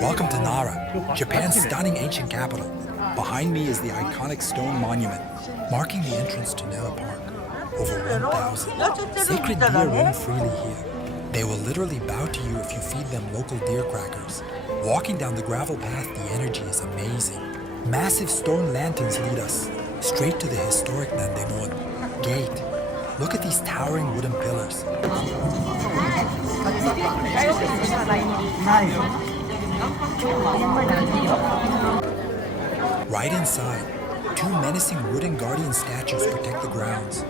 Welcome to Nara, Japan's stunning ancient capital. Behind me is the iconic stone monument, marking the entrance to Nara Park. Over 1,000 sacred deer roam freely here. They will literally bow to you if you feed them local deer crackers. Walking down the gravel path, the energy is amazing. Massive stone lanterns lead us straight to the historic Nandenon gate. Look at these towering wooden pillars. Right inside, two menacing wooden guardian statues protect the grounds.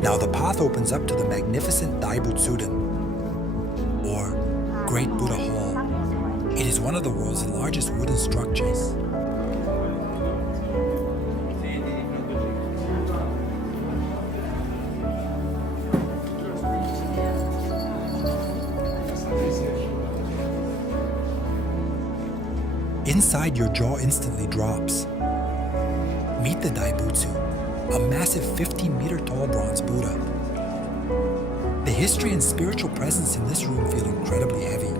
Now the path opens up to the magnificent Daibutsuden, or Great Buddha Hall. It is one of the world's largest wooden structures. Inside, your jaw instantly drops. Meet the Daibutsu, a massive 15-meter-tall bronze Buddha. The history and spiritual presence in this room feel incredibly heavy.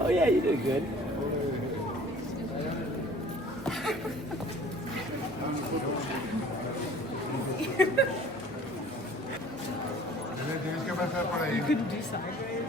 Oh yeah, you did good. You couldn't do sideways.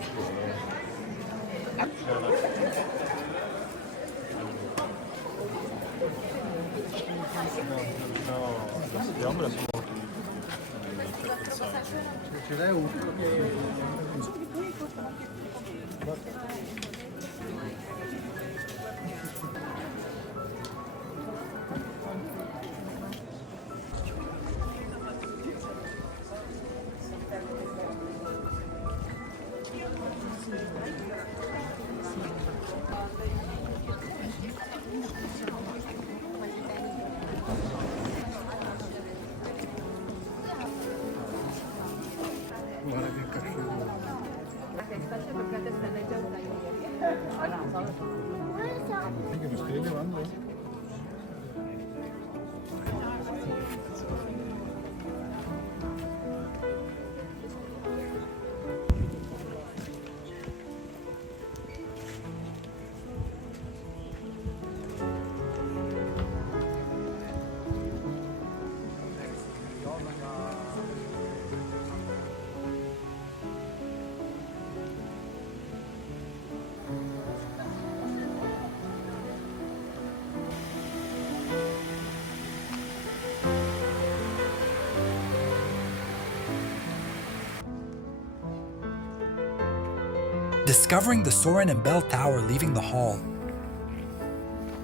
Discovering the Sorin Bell Tower leaving the hall,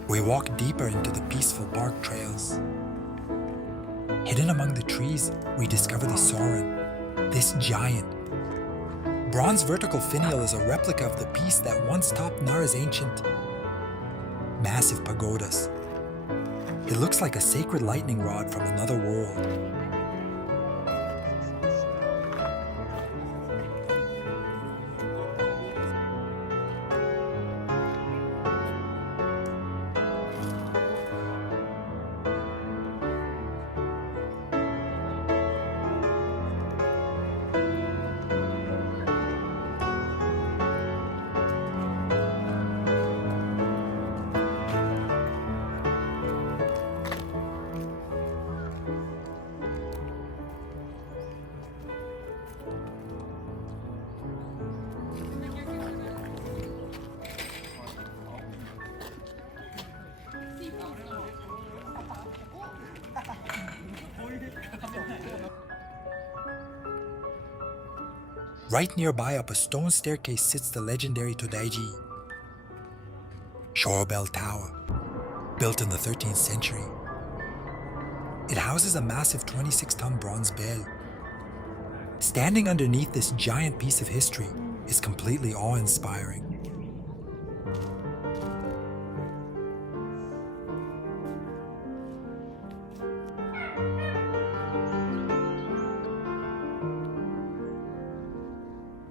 we walk deeper into the peaceful park trails. Hidden among the trees, we discover the Sorin, this giant. Bronze vertical finial is a replica of the piece that once topped Nara's ancient, massive pagodas, It looks like a sacred lightning rod from another world. Right nearby up a stone staircase sits the legendary Todai-ji Shoro Bell Tower, built in the 13th century. It houses a massive 26-ton bronze bell. Standing underneath this giant piece of history is completely awe-inspiring.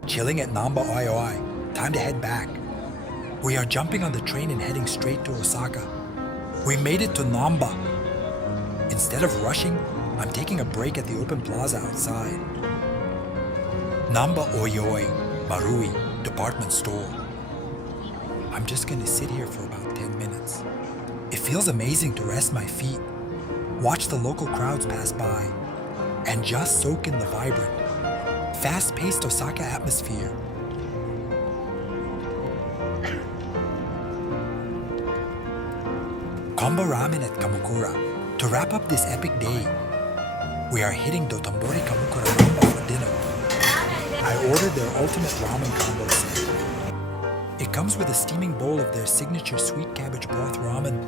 Chilling at Namba Oi, time to head back. We are jumping on the train and heading straight to Osaka. We made it to Namba. Instead of rushing, I'm taking a break at the open plaza outside. Namba Oyoi Marui department store. I'm just gonna sit here for about 10 minutes. It feels amazing to rest my feet, watch the local crowds pass by, and just soak in the vibrant, fast-paced Osaka atmosphere. Combo ramen at Kamukura. To wrap up this epic day, we are hitting Dotonbori Kamukura Namba for dinner. I ordered their ultimate ramen combo set. It comes with a steaming bowl of their signature sweet cabbage broth ramen,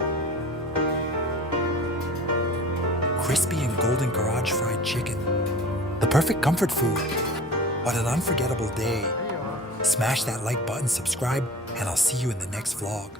crispy and golden garage fried chicken. The perfect comfort food. What an unforgettable day. Smash that like button, subscribe, and I'll see you in the next vlog.